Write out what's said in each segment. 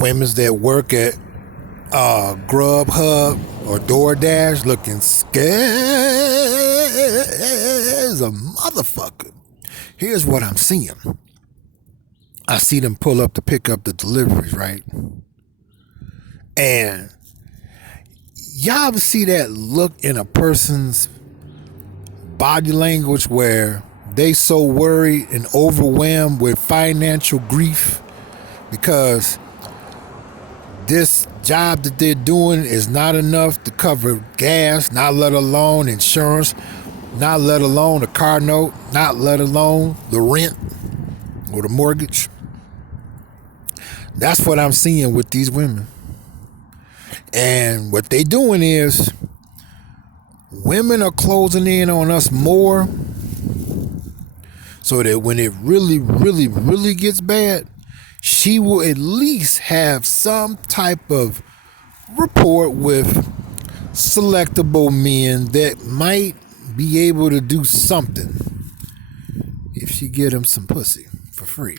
women's that work at GRUBHUB or DOORDAsh looking scared as a motherfucker. Here's what I'm seeing. I see them pull up to pick up the deliveries, right? And y'all ever see that look in a person's body language where they so worried and overwhelmed with financial grief because this job that they're doing is not enough to cover gas, not let alone insurance, not let alone a car note, not let alone the rent or the mortgage. That's what I'm seeing with these women. And what they doing is women are closing in on us more so that when it really gets bad, she will at least have some type of rapport with selectable men that might be able to do something if she get them some pussy for free.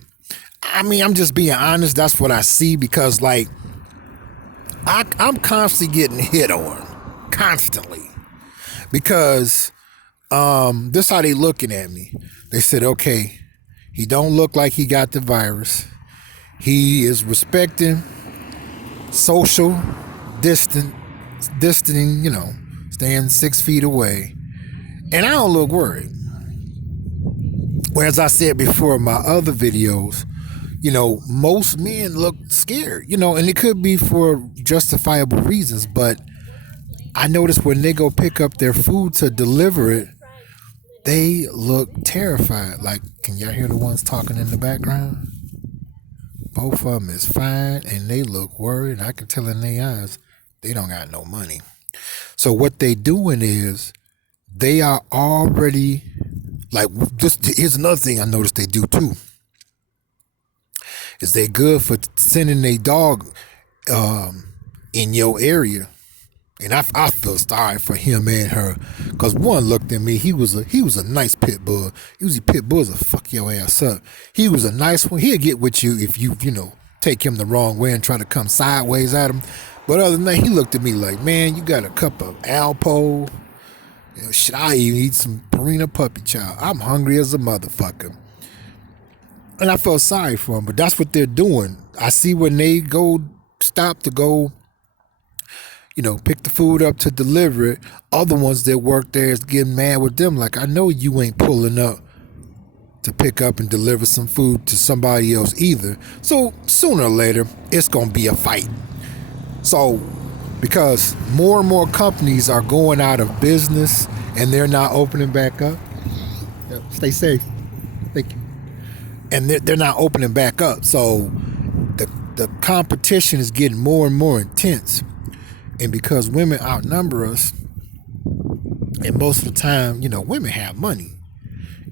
I mean, I'm just being honest. That's what I see because, like, I'm constantly getting hit on, constantly, because this how they looking at me. They said, okay, he don't look like he got the virus. He is respecting social distancing, staying 6 feet away, and I don't look worried. Whereas I said before in my other videos, most men look scared, and it could be for justifiable reasons, but I notice when they go pick up their food to deliver it, they look terrified. Like, can y'all hear the ones talking in the background? Both of them is fine and they look worried. I can tell in their eyes they don't got no money. So what they doing is they are already, like, here's another thing I noticed they do too. Is they good for sending a dog in your area, and I feel sorry for him and her, cause one looked at me. He was a nice pit bull. Usually pit bulls will fuck your ass up. He was a nice one. He'll get with you if you take him the wrong way and try to come sideways at him. But other than that, he looked at me like, man, you got a cup of Alpo. Should I even eat some Purina puppy chow? I'm hungry as a motherfucker. And I felt sorry for them, but that's what they're doing. I see when they stop to go, pick the food up to deliver it, other ones that work there is getting mad with them. Like, I know you ain't pulling up to pick up and deliver some food to somebody else either. So sooner or later, it's going to be a fight. So, because more and more companies are going out of business and they're not opening back up. Stay safe. Thank you. And they're not opening back up. So the competition is getting more and more intense. And because women outnumber us, and most of the time, women have money.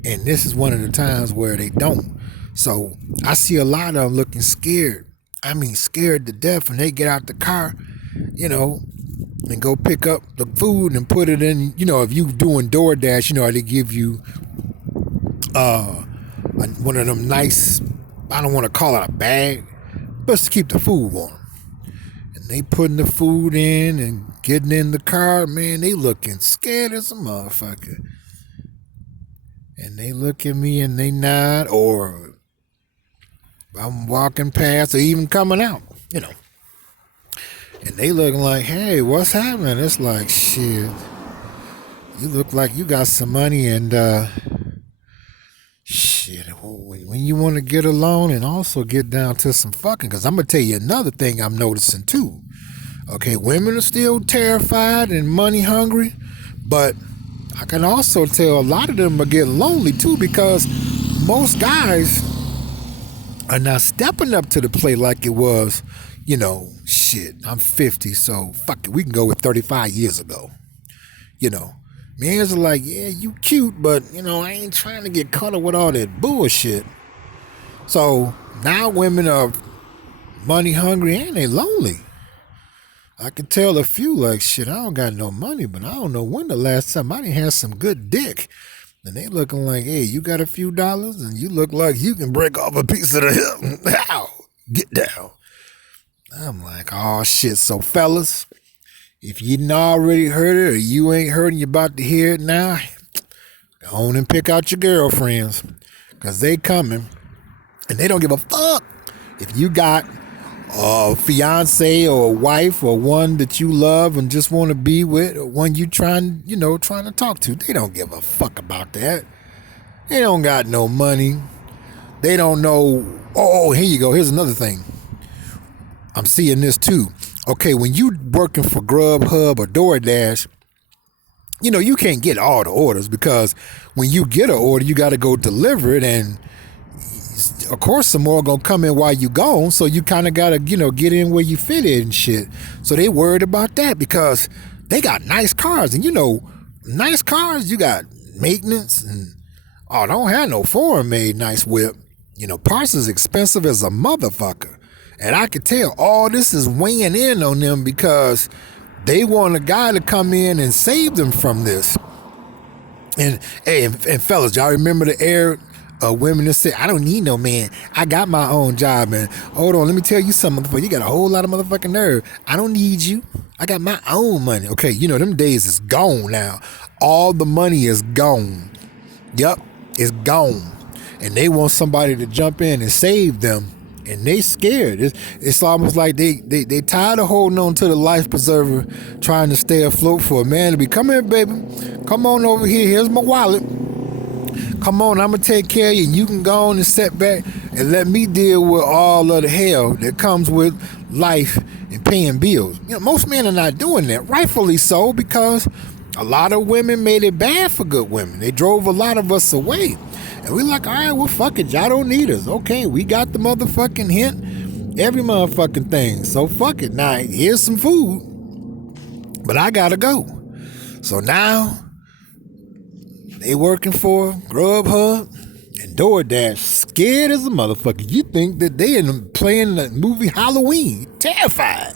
And this is one of the times where they don't. So I see a lot of them looking scared. I mean, scared to death when they get out the car, and go pick up the food and put it in, if you doing DoorDash, they give you one of them nice, I don't want to call it a bag, but to keep the food warm. And they putting the food in and getting in the car, man, they looking scared as a motherfucker. And they look at me and they nod, or I'm walking past or even coming out, And they looking like, hey, what's happening? It's like, shit, you look like you got some money and, shit, when you want to get alone and also get down to some fucking, because I'm going to tell you another thing I'm noticing too. Okay, women are still terrified and money hungry, but I can also tell a lot of them are getting lonely too, because most guys are not stepping up to the plate like it was, shit, I'm 50, so fuck it, we can go with 35 years ago. Men's are like, yeah, you cute, but, I ain't trying to get caught up with all that bullshit. So now women are money hungry and they lonely. I can tell a few like, shit, I don't got no money, but I don't know when the last time I didn't have some good dick. And they looking like, hey, you got a few dollars and you look like you can break off a piece of the hip. Ow, get down. I'm like, oh shit. So fellas, if you didn't already heard it or you ain't heard and you're about to hear it now, go on and pick out your girlfriends. Cause they coming and they don't give a fuck if you got a fiance or a wife or one that you love and just want to be with, or one you trying to talk to. They don't give a fuck about that. They don't got no money. They don't know. Oh, here you go. Here's another thing. I'm seeing this too. Okay, when you working for GRUBHUB or DOORDAsh, you can't get all the orders, because when you get an order, you got to go deliver it, and of course some more gonna come in while you gone, so you kind of got to get in where you fit in and shit. So they worried about that because they got nice cars, and nice cars, you got maintenance, and don't have no foreign made nice whip. Parts is expensive as a motherfucker, and I could tell all this is weighing in on them because they want a guy to come in and save them from this. And hey, and fellas, y'all remember the era of women that said, I don't need no man. I got my own job, man. Hold on, let me tell you something, motherfucker. You got a whole lot of motherfucking nerve. I don't need you. I got my own money. Okay, them days is gone now. All the money is gone. Yep, it's gone. And they want somebody to jump in and save them. And they scared. It's almost like they tired of holding on to the life preserver, trying to stay afloat for a man to be, come here, baby. Come on over here. Here's my wallet. Come on, I'm going to take care of you. You can go on and sit back and let me deal with all of the hell that comes with life and paying bills. Most men are not doing that, rightfully so, because a lot of women made it bad for good women. They drove a lot of us away. And we're like, all right, well, fuck it. Y'all don't need us. Okay, we got the motherfucking hint. Every motherfucking thing. So fuck it. Now, here's some food. But I gotta go. So now, they working for GRUBHUB and DOORDAsh, scared as a motherfucker. You think that they playing the movie Halloween. Terrified.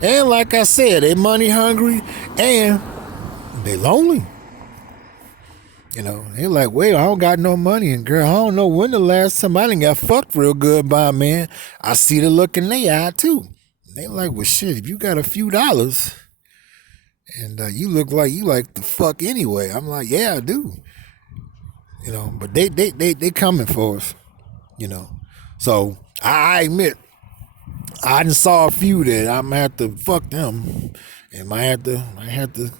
And like I said, they money hungry and they lonely. They like, wait, I don't got no money. And girl, I don't know when the last time I done got fucked real good by a man. I see the look in their eye too. They like, well shit, if you got a few dollars and you look like you like the fuck anyway. I'm like, yeah, I do. But they coming for us. So I admit, I done saw a few that I'm gonna have to fuck them, and I have to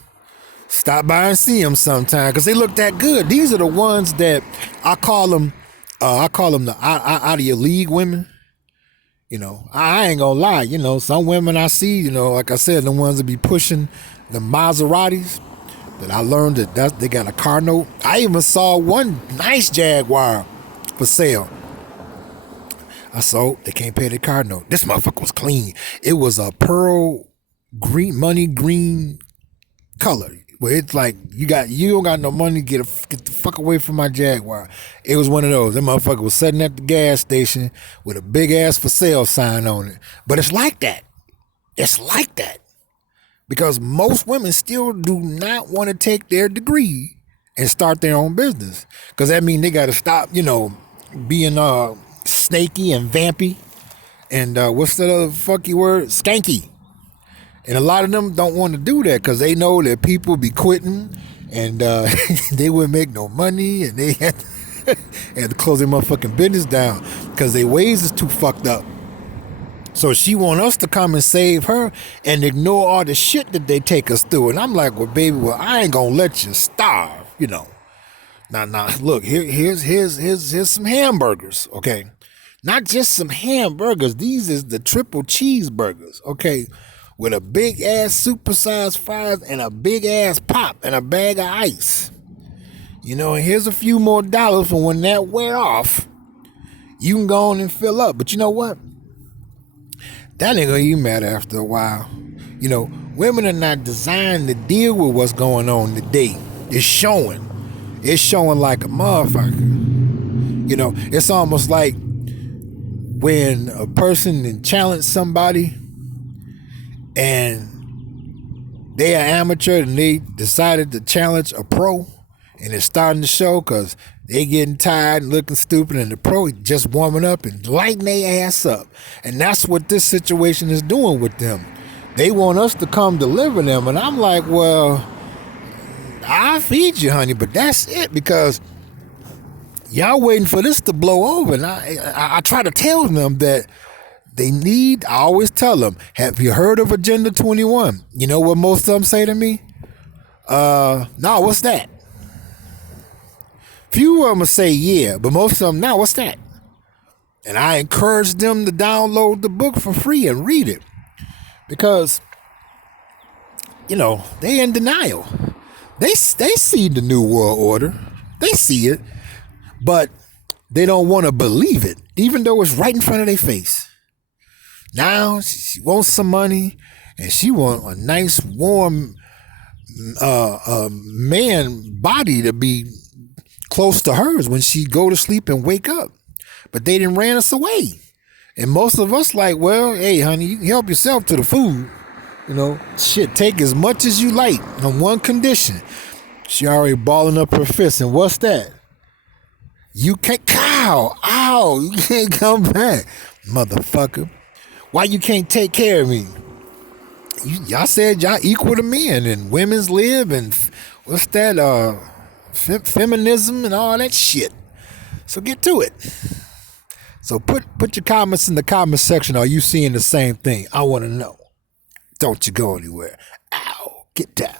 stop by and see them sometime because they look that good. These are the ones that I call them the out of your league women. I ain't gonna lie. Some women I see, like I said, the ones that be pushing the Maseratis, that I learned that they got a car note. I even saw one nice Jaguar for sale. I saw they can't pay the car note. This motherfucker was clean. It was a pearl green, money green color. Where it's like you don't got no money, get the fuck away from my Jaguar. It was one of those. That motherfucker was sitting at the gas station with a big ass for sale sign on it. But it's like that. It's like that. Because most women still do not want to take their degree and start their own business. Because that means they got to stop, being snaky and vampy. And what's the other fucky word? Skanky. And a lot of them don't want to do that because they know that people be quitting and they wouldn't make no money, and they had to close their motherfucking business down because their ways is too fucked up. So she want us to come and save her and ignore all the shit that they take us through. And I'm like, well, baby, I ain't gonna let you starve, Now, look, here's some hamburgers, okay? Not just some hamburgers. These is the triple cheeseburgers, okay? With a big ass supersized fries and a big ass pop and a bag of ice. And here's a few more dollars for when that wear off. You can go on and fill up. But you know what? That ain't gonna even matter after a while. Women are not designed to deal with what's going on today. It's showing. It's showing like a motherfucker. It's almost like when a person challenge somebody and they are amateur and they decided to challenge a pro, and it's starting to show because They getting tired and looking stupid, and the pro just warming up and lighting their ass up. And that's what this situation is doing with them. They want us to come deliver them, and I'm like, well, I'll feed you, honey, but that's it, because y'all waiting for this to blow over. And I try to tell them that they need, I always tell them, have you heard of Agenda 21? You know what most of them say to me? No, what's that? Few of them will say yeah, but most of them, no, what's that? And I encourage them to download the book for free and read it, because, you know, they in denial. They see the New World Order. They see it, but they don't want to believe it, even though it's right in front of their face. Now she wants some money, and she wants a nice, warm man body to be close to hers when she go to sleep and wake up. But they didn't ran us away. And most of us like, well, hey, honey, you can help yourself to the food. You know, shit, take as much as you like on one condition. She already balling up her fist. And what's that? You can't, ow, you can't come back, motherfucker. Why you can't take care of me? Y'all said y'all equal to men, and women's live, and what's that, feminism and all that shit. So get to it. So put your comments in the comment section. Are you seeing the same thing? I want to know. Don't you go anywhere. Ow, get down.